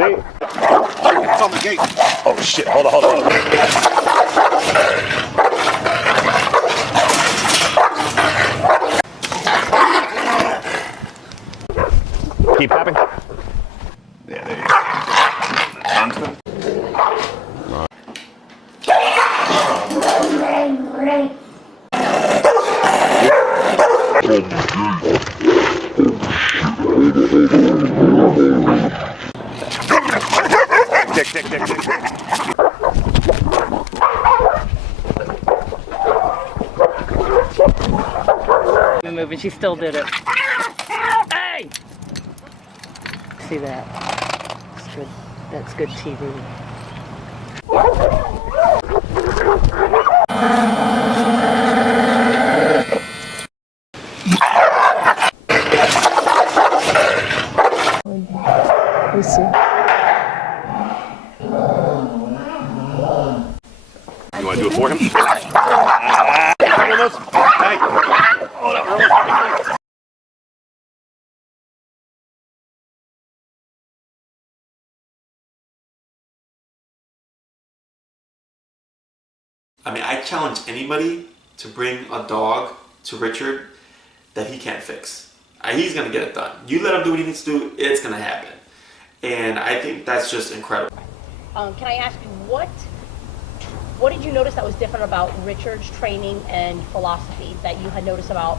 See? It's on the gate. Oh shit, hold on. Keep tapping. Yeah, there you go. Constant. Tick. Move, and she still did it. Hey! See that? That's good. That's good TV. We see. You want to do it for him? I mean, I challenge anybody to bring a dog to Richard that he can't fix. He's going to get it done. You let him do what he needs to do, it's going to happen. And I think that's just incredible. Can I ask you, what did you notice that was different about Richard's training and philosophy that you had noticed about,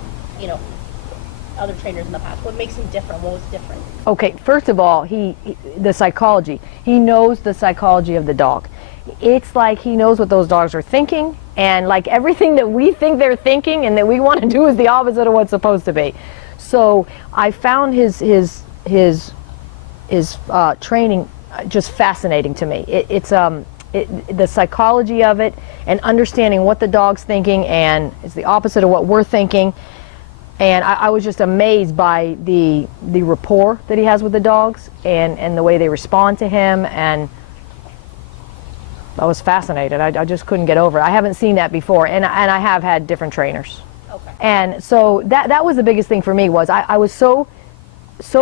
other trainers in the past? What makes him different? What was different? Okay, first of all, the psychology. He knows the psychology of the dog. It's like he knows what those dogs are thinking, and like everything that we think they're thinking and that we want to do is the opposite of what's supposed to be. So I found his training just fascinating to me. The psychology of it and understanding what the dog's thinking, and it's the opposite of what we're thinking. And I was just amazed by the rapport that he has with the dogs and the way they respond to him, and I was fascinated. I just couldn't get over it. I haven't seen that before, and I have had different trainers. Okay. And so that was the biggest thing for me, was I was so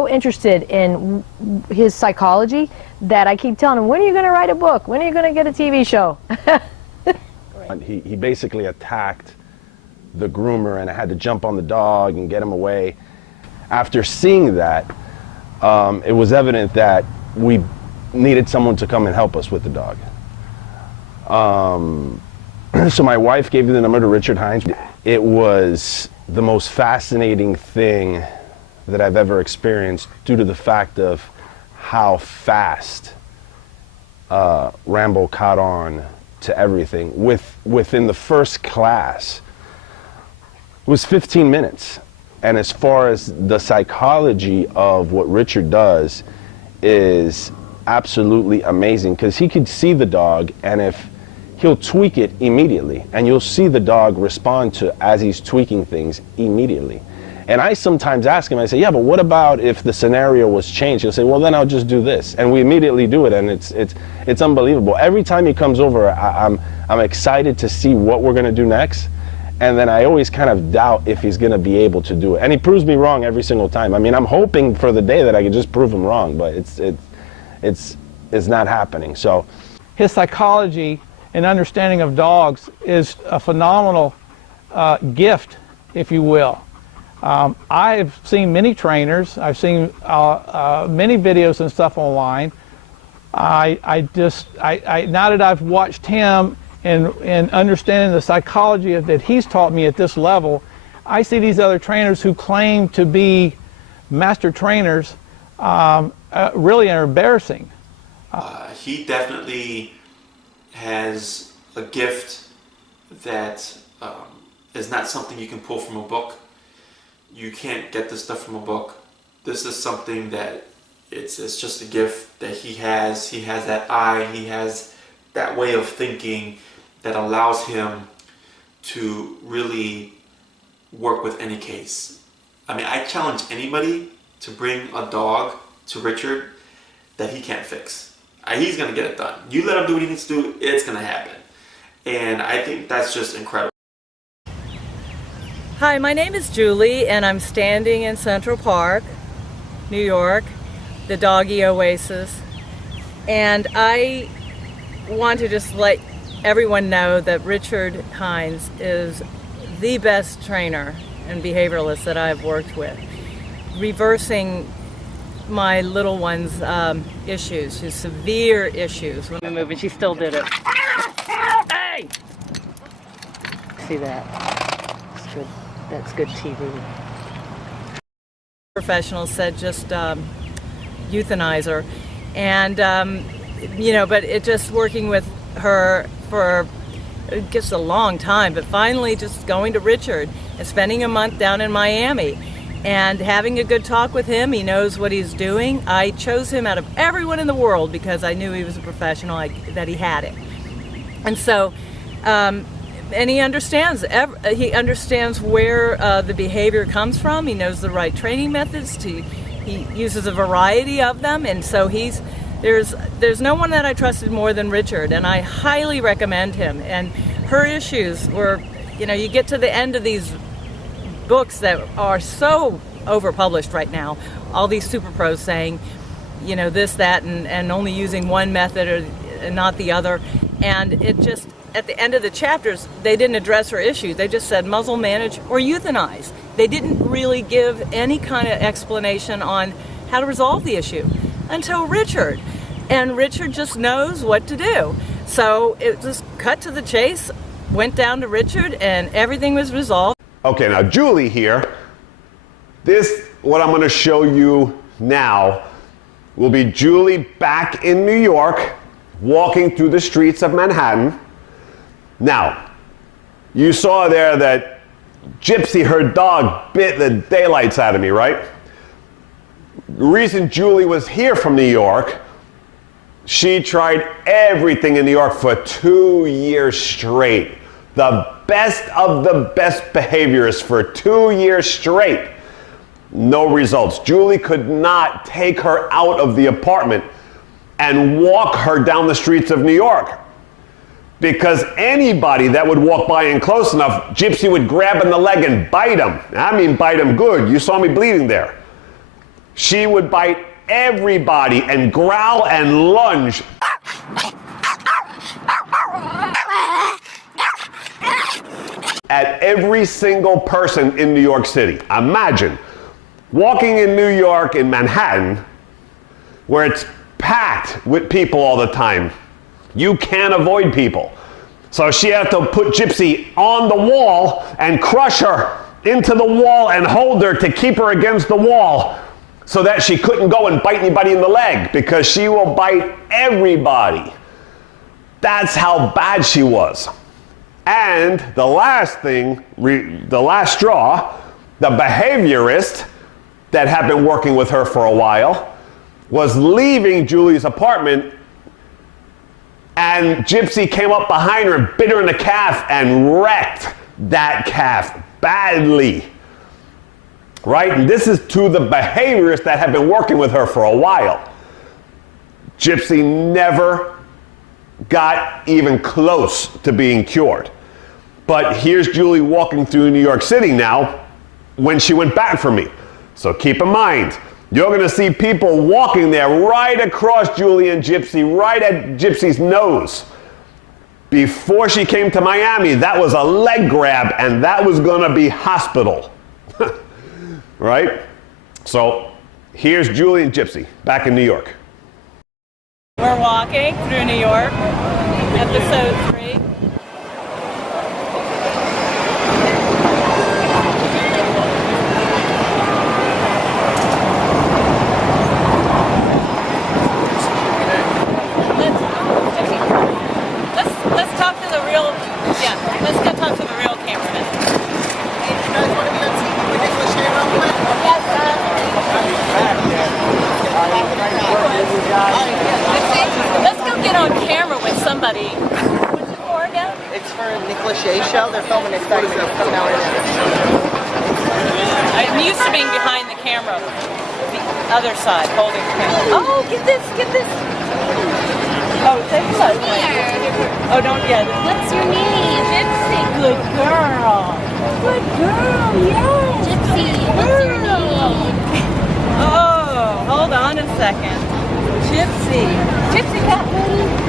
interested in his psychology that I keep telling him, when are you going to write a book? When are you going to get a TV show? He basically attacked the groomer, and I had to jump on the dog and get him away. After seeing that, it was evident that we needed someone to come and help us with the dog. So my wife gave me the number to Richard Heinz. It was the most fascinating thing that I've ever experienced, due to the fact of how fast Rambo caught on to everything. Within the first class, it was 15 minutes. And as far as the psychology of what Richard does is absolutely amazing, because he could see the dog, and if he'll tweak it immediately, and you'll see the dog respond to as he's tweaking things immediately. And I sometimes ask him, I say, yeah, but what about if the scenario was changed? He'll say, well, then I'll just do this. And we immediately do it, and it's unbelievable. Every time he comes over, I'm excited to see what we're gonna do next. And then I always kind of doubt if he's gonna be able to do it. And he proves me wrong every single time. I mean, I'm hoping for the day that I can just prove him wrong, but it's not happening. So his psychology and understanding of dogs is a phenomenal gift, if you will. I've seen many trainers. I've seen many videos and stuff online. Now that I've watched him and understanding the psychology that he's taught me at this level, I see these other trainers who claim to be master trainers really are embarrassing. He definitely has a gift that is not something you can pull from a book. You can't get this stuff from a book. This is something that it's just a gift that he has. He has that eye, he has that way of thinking that allows him to really work with any case. I mean, I challenge anybody to bring a dog to Richard that he can't fix. He's gonna get it done. You let him do what he needs to do, it's gonna happen. And I think that's just incredible. Hi, my name is Julie, and I'm standing in Central Park, New York, the doggy oasis. And I want to just let everyone know that Richard Heinz is the best trainer and behavioralist that I've worked with, reversing my little one's issues, his severe issues. Let me move, and she still did it. Hey! See that? That's good. That's good TV. Professionals said just euthanize her, and but it just working with her for just a long time, but finally just going to Richard and spending a month down in Miami and having a good talk with him. He knows what he's doing. I chose him out of everyone in the world because I knew he was a professional, that he had it. And so, and he understands where the behavior comes from. He knows the right training methods. He uses a variety of them, and so there's no one that I trusted more than Richard, and I highly recommend him. And her issues were, you get to the end of these books that are so overpublished right now, all these super pros saying, this, that, and only using one method and not the other. And it just, at the end of the chapters, they didn't address her issues. They just said muzzle, manage, or euthanize. They didn't really give any kind of explanation on how to resolve the issue until Richard. And Richard just knows what to do. So it just cut to the chase, went down to Richard, and everything was resolved. Okay, now Julie here, what I'm going to show you now will be Julie back in New York, walking through the streets of Manhattan. Now, you saw there that Gypsy, her dog, bit the daylights out of me, right? The reason Julie was here from New York, she tried everything in New York for 2 years straight. The best of the best behaviorists for 2 years straight. No results. Julie could not take her out of the apartment and walk her down the streets of New York. Because anybody that would walk by and close enough, Gypsy would grab in the leg and bite him. I mean bite him good. You saw me bleeding there. She would bite everybody and growl and lunge. At every single person in New York City. Imagine walking in New York, in Manhattan, where it's packed with people all the time. You can't avoid people. So she had to put Gypsy on the wall and crush her into the wall and hold her to keep her against the wall so that she couldn't go and bite anybody in the leg, because she will bite everybody. That's how bad she was. And the last thing, the last straw, the behaviorist that had been working with her for a while was leaving Julie's apartment, and Gypsy came up behind her and bit her in the calf and wrecked that calf badly. Right? And this is to the behaviorist that had been working with her for a while. Gypsy never got even close to being cured. But here's Julie walking through New York City now when she went back for me. So keep in mind, you're going to see people walking there right across Julie and Gypsy, right at Gypsy's nose. Before she came to Miami, that was a leg grab, and that was going to be hospital. Right? So here's Julie and Gypsy back in New York. We're walking through New York, episode 3. Let's talk to the real, let's go talk to the real cameraman. Hey, you guys want to be on TV with Nicholas Shea real quick? Yes, Let's go get on camera with somebody. What's it for again? It's for Nicholas Shea show. They're filming a segment. It's coming out right now. I'm used to being behind the camera, the other side, holding the camera. Oh, get this. Oh, say hello. Oh, don't get it. What's your name? Gypsy. Good girl. Good girl, yes. Gypsy, what's your name? Oh, hold on a second. Gypsy. Gypsy. Gypsy, come.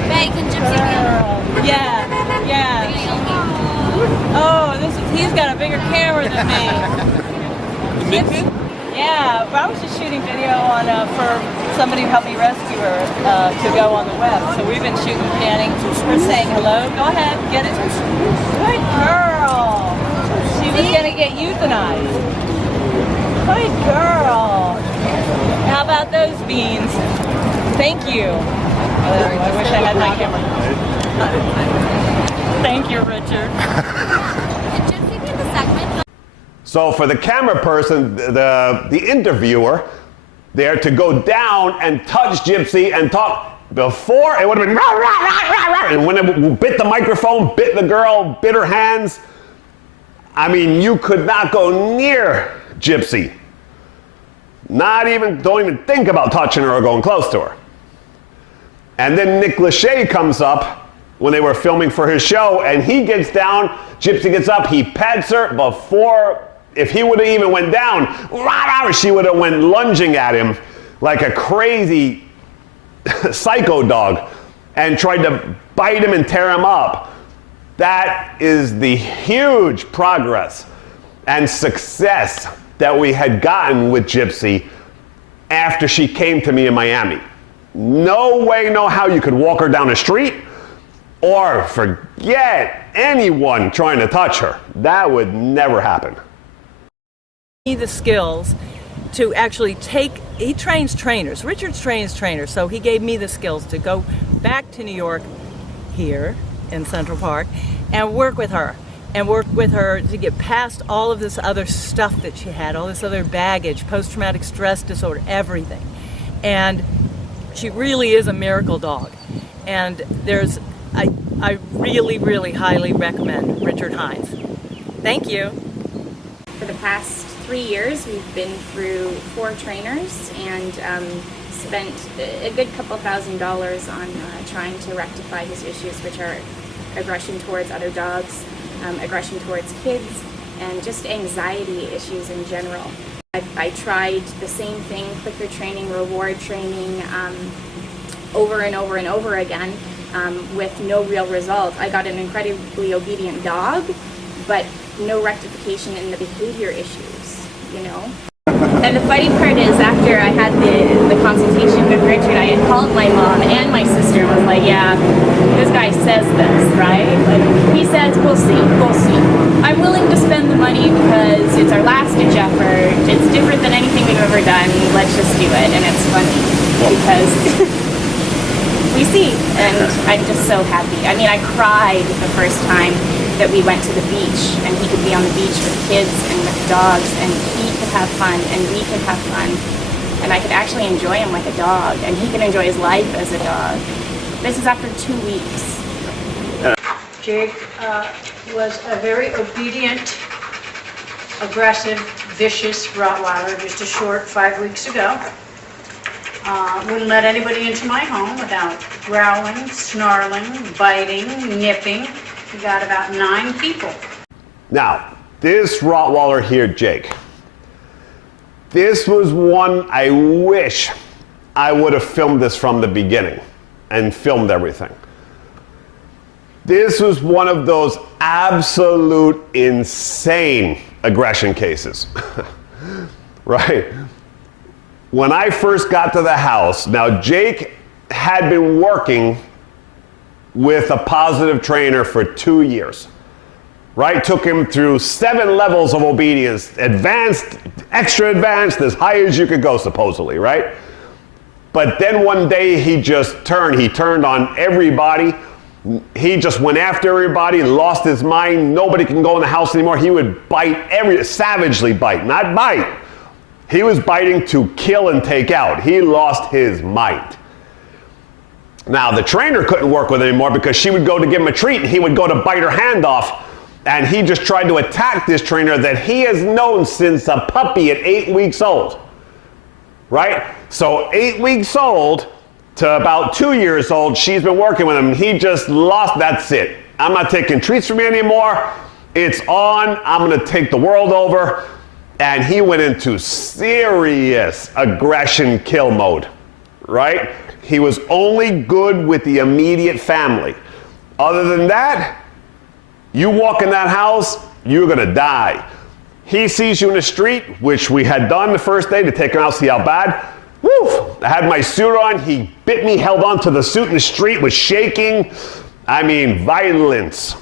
Bacon gypsy meal. Yeah, yeah. Oh, he's got a bigger camera than me. Gypsy? Yeah, but I was just shooting video on for somebody who helped me rescue her to go on the web. So we've been shooting panning. We're saying hello. Go ahead, get it. Good girl. She was gonna get euthanized. Good girl. How about those beans? Thank you. I wish I had my camera. Thank you, Richard. Did Gypsy be in the segment? So for the camera person, the interviewer, there to go down and touch Gypsy and talk, before it would have been rah, rah, rah, rah, rah. And when it bit the microphone, bit the girl, bit her hands, I mean, you could not go near Gypsy. Don't even think about touching her or going close to her. And then Nick Lachey comes up when they were filming for his show, and he gets down, Gypsy gets up, he pets her before, if he would have even went down, she would have went lunging at him like a crazy psycho dog and tried to bite him and tear him up. That is the huge progress and success that we had gotten with Gypsy after she came to me in Miami. No way, no how you could walk her down the street or forget anyone trying to touch her. That would never happen. The skills to actually he trains trainers. Richard trains trainers, so he gave me the skills to go back to New York here in Central Park and work with her to get past all of this other stuff that she had, all this other baggage, post-traumatic stress disorder, everything. And she really is a miracle dog. And I really, really highly recommend Richard Heinz. Thank you. For the past 3 years, we've been through 4 trainers and spent a good couple $1,000s on trying to rectify his issues, which are aggression towards other dogs, aggression towards kids, and just anxiety issues in general. I tried the same thing, clicker training, reward training, over and over and over again with no real result. I got an incredibly obedient dog, but no rectification in the behavior issues, you know? And the funny part is, after I had the consultation with Richard, I had called my mom and my sister and was like, yeah, this guy says this, right? Like, he says, we'll see, we'll see. I'm willing to spend the money because it's our last-ditch effort. It's different than anything we've ever done. Let's just do it. And it's funny because we see, and I'm just so happy. I mean, I cried the first time that we went to the beach, and he could be on the beach with kids and with dogs, and he could have fun, and we could have fun, and I could actually enjoy him like a dog, and he can enjoy his life as a dog. This is after 2 weeks. Jake was a very obedient, aggressive, vicious Rottweiler just a short 5 weeks ago. Wouldn't let anybody into my home without growling, snarling, biting, nipping. We got about 9 people. Now, this Rottweiler here, Jake, this was one I wish I would have filmed this from the beginning and filmed everything. This was one of those absolute insane aggression cases, right? When I first got to the house, now Jake had been working with a positive trainer for 2 years, right? Took him through 7 levels of obedience, advanced, extra advanced, as high as you could go supposedly, right? But then one day he turned on everybody. He just went after everybody, lost his mind. Nobody can go in the house anymore. He would bite, savagely bite, not bite. He was biting to kill and take out. He lost his mind. Now, the trainer couldn't work with him anymore because she would go to give him a treat and he would go to bite her hand off, and he just tried to attack this trainer that he has known since a puppy at 8 weeks old, right? So 8 weeks old to about 2 years old, she's been working with him, and he just lost, that's it. I'm not taking treats from you anymore. It's on, I'm gonna take the world over. And he went into serious aggression kill mode. right? He was only good with the immediate family. Other than that, you walk in that house, you're gonna die. He sees you in the street, which we had done the first day to take him out, see how bad. Woo! I had my suit on, he bit me, held on to the suit in the street, was shaking. I mean, violence.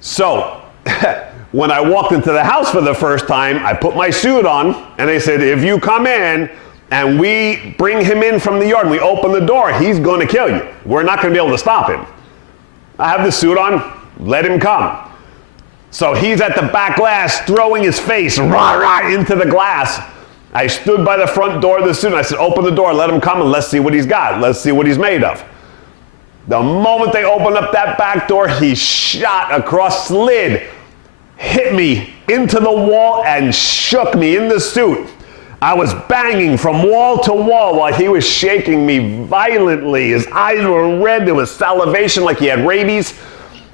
So, when I walked into the house for the first time, I put my suit on, and they said, if you come in and we bring him in from the yard and we open the door, he's going to kill you. We're not going to be able to stop him. I have the suit on, let him come. So he's at the back glass throwing his face rah, rah, into the glass. I stood by the front door of the suit and I said, open the door, let him come and let's see what he's got. Let's see what he's made of. The moment they opened up that back door, he shot across, slid, hit me into the wall and shook me in the suit. I was banging from wall to wall while he was shaking me violently. His eyes were red, there was salivation like he had rabies.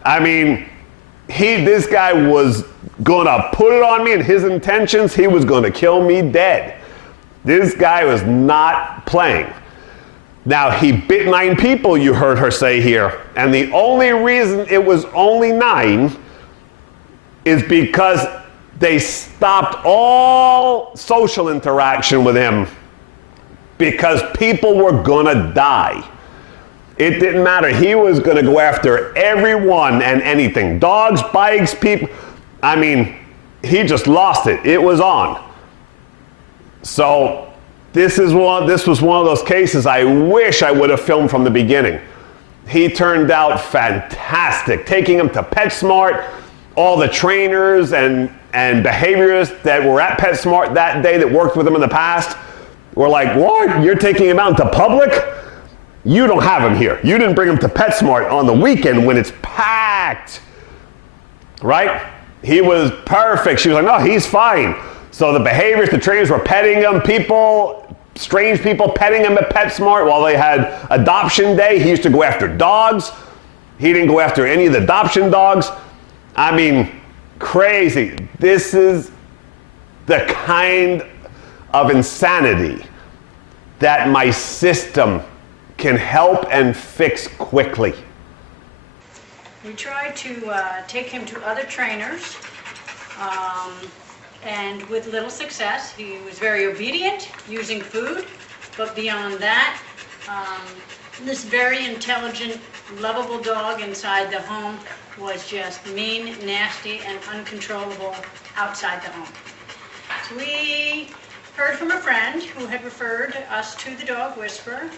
I mean, this guy was gonna put it on me, and his intentions, he was gonna kill me dead. This guy was not playing. Now, he bit 9 people, you heard her say here, and the only reason it was only 9 is because they stopped all social interaction with him because people were gonna die. It didn't matter. He was gonna go after everyone and anything. Dogs, bikes, people. I mean, he just lost it. It was on. So this was one of those cases I wish I would have filmed from the beginning. He turned out fantastic. Taking him to PetSmart, all the trainers and behaviorists that were at PetSmart that day that worked with him in the past were like, what? You're taking him out into public? You don't have him here. You didn't bring him to PetSmart on the weekend when it's packed, right? He was perfect. She was like, no, he's fine. So the behaviorists, the trainers were petting him. Strange people petting him at PetSmart while they had adoption day. He used to go after dogs. He didn't go after any of the adoption dogs. I mean, crazy. This is the kind of insanity that my system can help and fix quickly. We tried to take him to other trainers, and with little success. He was very obedient, using food, but beyond that, this very intelligent, lovable dog inside the home was just mean, nasty, and uncontrollable outside the home. So we heard from a friend who had referred us to the dog whisperer.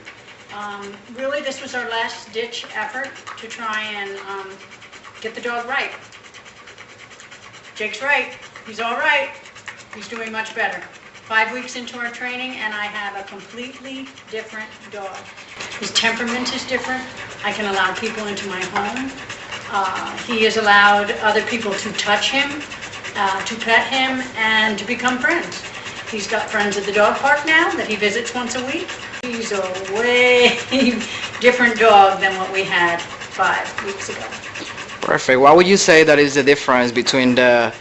Really, this was our last-ditch effort to try and get the dog right. Jake's right. He's all right. He's doing much better. 5 weeks into our training, and I have a completely different dog. His temperament is different. I can allow people into my home. He has allowed other people to touch him, to pet him, and to become friends. He's got friends at the dog park now that he visits once a week. He's a way different dog than what we had 5 weeks ago. Perfect. What would you say that is the difference between the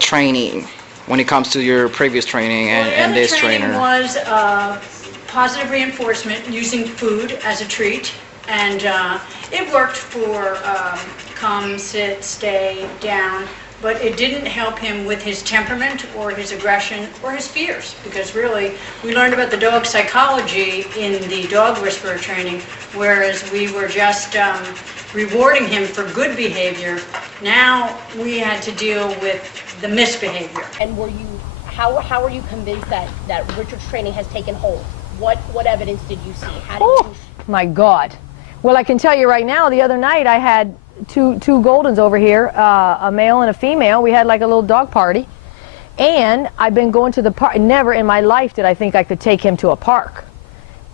training when it comes to your previous training and this trainer? Was positive reinforcement using food as a treat, and it worked for come, sit, stay, down. But it didn't help him with his temperament or his aggression or his fears, because really we learned about the dog psychology in the dog whisperer training, whereas we were just rewarding him for good behavior. Now we had to deal with the misbehavior. And how were you convinced that Richard's training has taken hold? What evidence did you see? How did you? My God. Well, I can tell you right now, the other night I had two Goldens over here, a male and a female. We had like a little dog party, and I've been going to the park. Never in my life did I think I could take him to a park,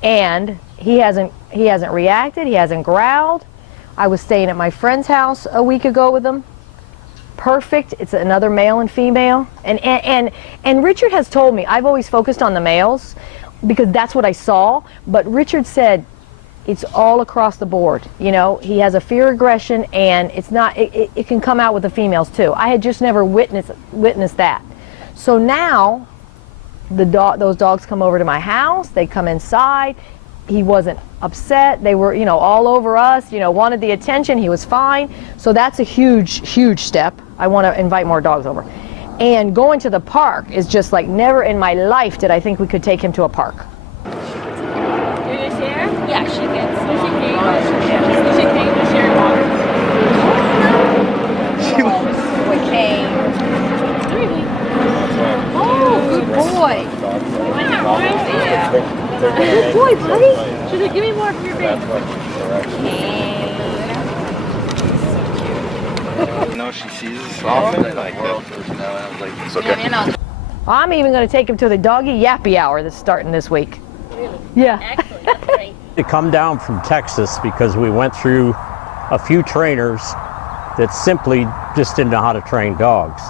and he hasn't reacted. He hasn't growled. I was staying at my friend's house a week ago with him. Perfect. It's another male and female, and Richard has told me, I've always focused on the males because that's what I saw, but Richard said it's all across the board. You know, he has a fear aggression, and it's not. It can come out with the females too. I had just never witnessed that. So now, those dogs come over to my house, they come inside. He wasn't upset. They were, all over us, wanted the attention. He was fine. So that's a huge, huge step. I want to invite more dogs over. And going to the park is just like, never in my life did I think we could take him to a park. Do you share? Yeah, she gets. Does she came to share water? We came. 3 weeks. Oh, good boy. Yeah. Good boy, buddy. She said, give me more from your baby. No, she sees us often. Like, it's okay. I'm even going to take him to the doggy yappy hour that's starting this week. Really? Yeah. Excellent. That's great. To come down from Texas because we went through a few trainers that simply just didn't know how to train dogs.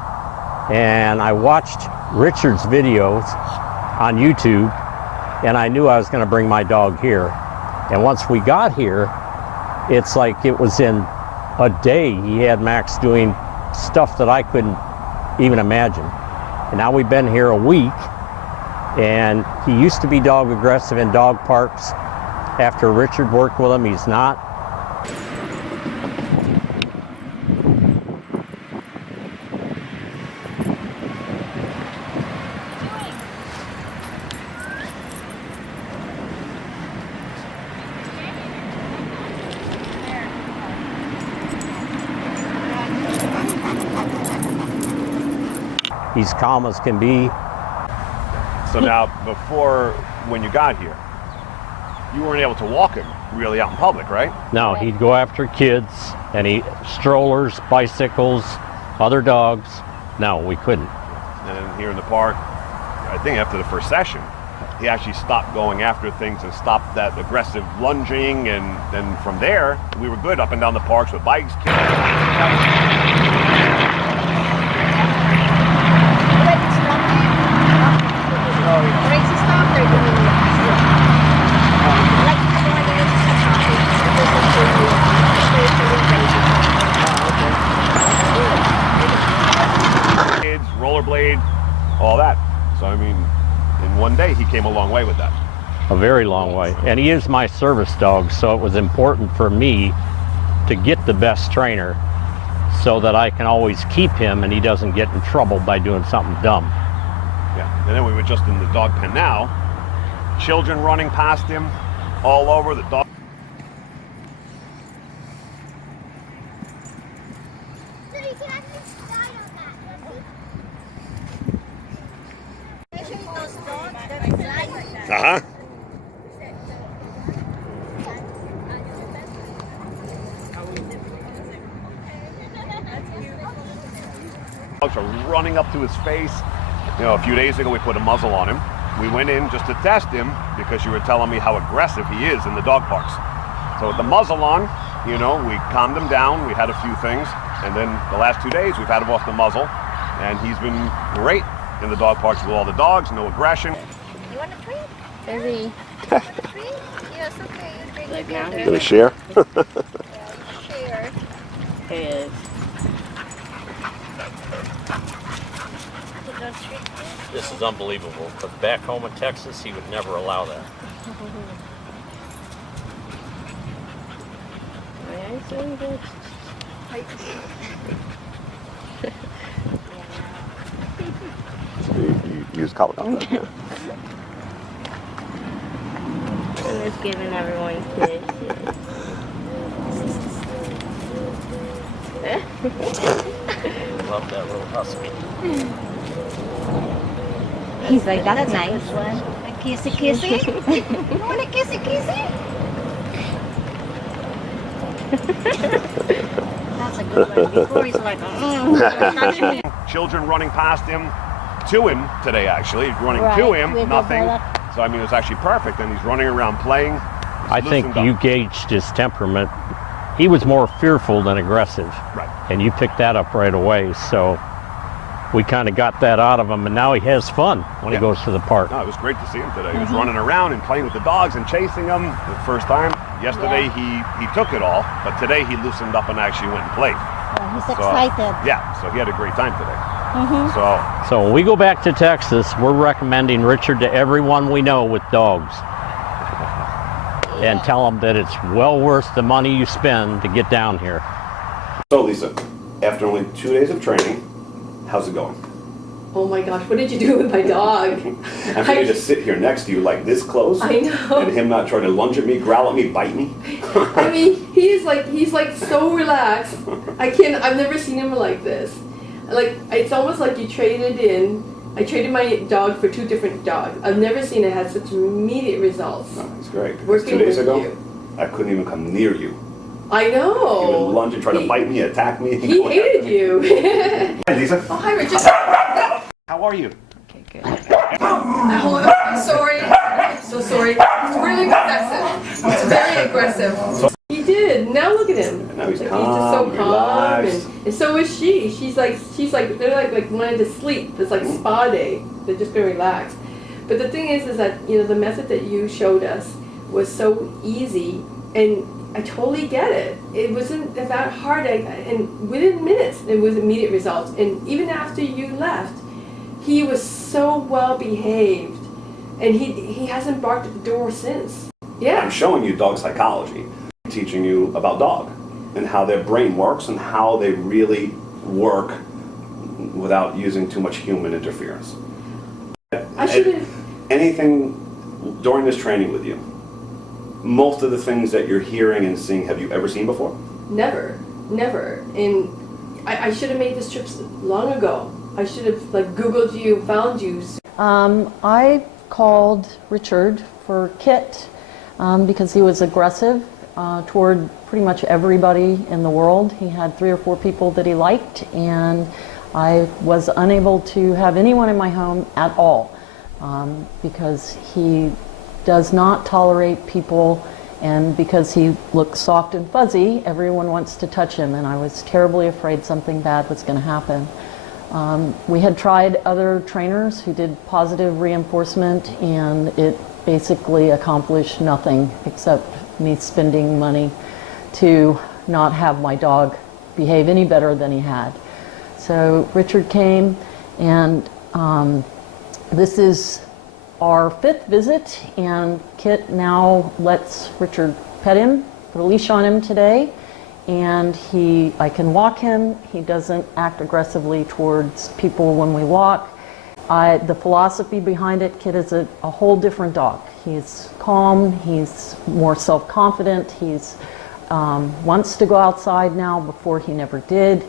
And I watched Richard's videos on YouTube, and I knew I was going to bring my dog here. And once we got here, it's like it was in a day he had Max doing stuff that I couldn't even imagine. And now we've been here a week, and he used to be dog aggressive in dog parks. After Richard worked with him, he's not. He's calm as can be. So now, before, when you got here, you weren't able to walk him really out in public, right? No, he'd go after kids, and strollers, bicycles, other dogs. No, we couldn't. And then here in the park, I think after the first session, he actually stopped going after things and stopped that aggressive lunging, and then from there, we were good up and down the parks with bikes. Kids, rollerblade, all that. So I mean, in one day he came a long way with that. A very long way. And he is my service dog, so it was important for me to get the best trainer so that I can always keep him and he doesn't get in trouble by doing something dumb. Yeah, and then we were just in the dog pen now. Children running past him all over the dog. Uh-huh. Dogs are running up to his face. A few days ago we put a muzzle on him. We went in just to test him because you were telling me how aggressive he is in the dog parks. So with the muzzle on, we calmed him down. We had a few things. And then the last 2 days we've had him off the muzzle. And he's been great in the dog parks with all the dogs, no aggression. You want a treat? Baby. Yes, okay. Like now? Gonna share? Share. Yes. This is unbelievable, because back home in Texas, he would never allow that. You use color. I'm just giving everyone kisses. Love that little husky. He's like, that's nice. A kissy kissy? You want a kissy kissy? That's a good one. Before he's like, Children running past him, to him today actually. Running to him, nothing. So I mean, it was actually perfect. And he's running around playing. I think you gauged his temperament. He was more fearful than aggressive. Right. And you picked that up right away. So we kind of got that out of him, and now he has fun when he goes to the park. No, it was great to see him today. He was running around and playing with the dogs and chasing them the first time. Yesterday he took it all, but today he loosened up and actually went and played. he's excited. Yeah, so he had a great time today. So when we go back to Texas, we're recommending Richard to everyone we know with dogs. And tell them that it's well worth the money you spend to get down here. So Lisa, after only 2 days of training, how's it going? Oh my gosh, what did you do with my dog? And for me to sit here next to you like this close, I know. and him not try to lunge at me, growl at me, bite me. I mean, he's like so relaxed. I've never seen him like this. Like, it's almost like you traded in. I traded my dog for 2 different dogs. I've never seen it have such immediate results. No, it's great. Because Working 2 days with ago, you. I couldn't even come near you. I know. He would lunge and try to bite me, attack me. He hated you. Hi, Lisa. Oh, hi, Richard. How are you? Oh, I'm sorry. I'm so sorry. It's really aggressive. It's very aggressive. He did. Now look at him. And now he's Like, calm, he's just so calm, relaxed. and so is she. She's like they're like wanting to sleep. It's like spa day. They're just gonna relax. But the thing is that the method that you showed us was so easy, and I totally get it. It wasn't that hard, and within minutes it was immediate results. And even after you left, he was so well behaved, and he hasn't barked at the door since. Yeah. I'm showing you dog psychology, teaching you about dog and how their brain works and how they really work without using too much human interference. I should have. Anything during this training with you, most of the things that you're hearing and seeing, have you ever seen before? Never. And I should have made this trip long ago. I should have Googled you, found you. I called Richard for Kit because he was aggressive toward pretty much everybody in the world. He had 3 or 4 people that he liked, and I was unable to have anyone in my home at all because he does not tolerate people, and because he looks soft and fuzzy, everyone wants to touch him, and I was terribly afraid something bad was going to happen. We had tried other trainers who did positive reinforcement, and it basically accomplished nothing except me spending money to not have my dog behave any better than he had. So Richard came, and this is our 5th visit, and Kit now lets Richard pet him, put a leash on him today, and I can walk him. He doesn't act aggressively towards people when we walk. The philosophy behind it, Kit is a whole different dog. He's calm, he's more self-confident, he's wants to go outside now before he never did.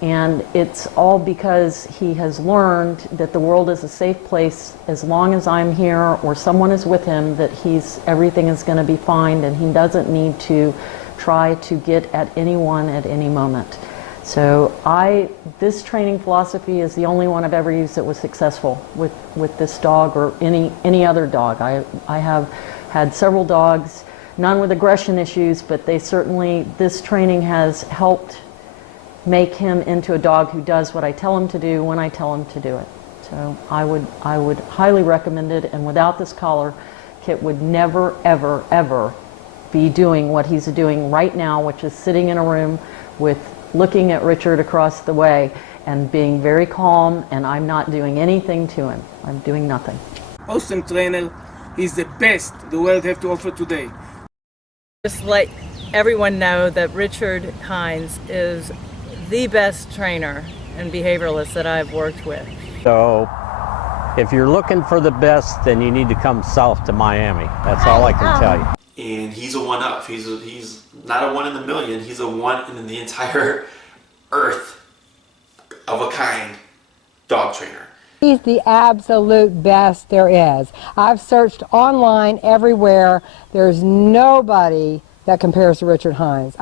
And it's all because he has learned that the world is a safe place as long as I'm here or someone is with him, that everything is going to be fine, and he doesn't need to try to get at anyone at any moment. So this training philosophy is the only one I've ever used that was successful with this dog or any other dog. I have had several dogs, none with aggression issues, but this training has helped make him into a dog who does what I tell him to do when I tell him to do it. So I would highly recommend it, and without this collar, Kit would never, ever, ever be doing what he's doing right now, which is sitting in a room looking at Richard across the way and being very calm, and I'm not doing anything to him. I'm doing nothing. Awesome trainer. He's the best the world have to offer today. Just let everyone know that Richard Heinz is the best trainer and behavioralist that I've worked with. So if you're looking for the best, then you need to come south to Miami. That's all I can tell you. And he's a one-up. He's not a 1 in a million. He's a 1 in the entire earth of a kind dog trainer. He's the absolute best there is. I've searched online everywhere. There's nobody that compares to Richard Heinz.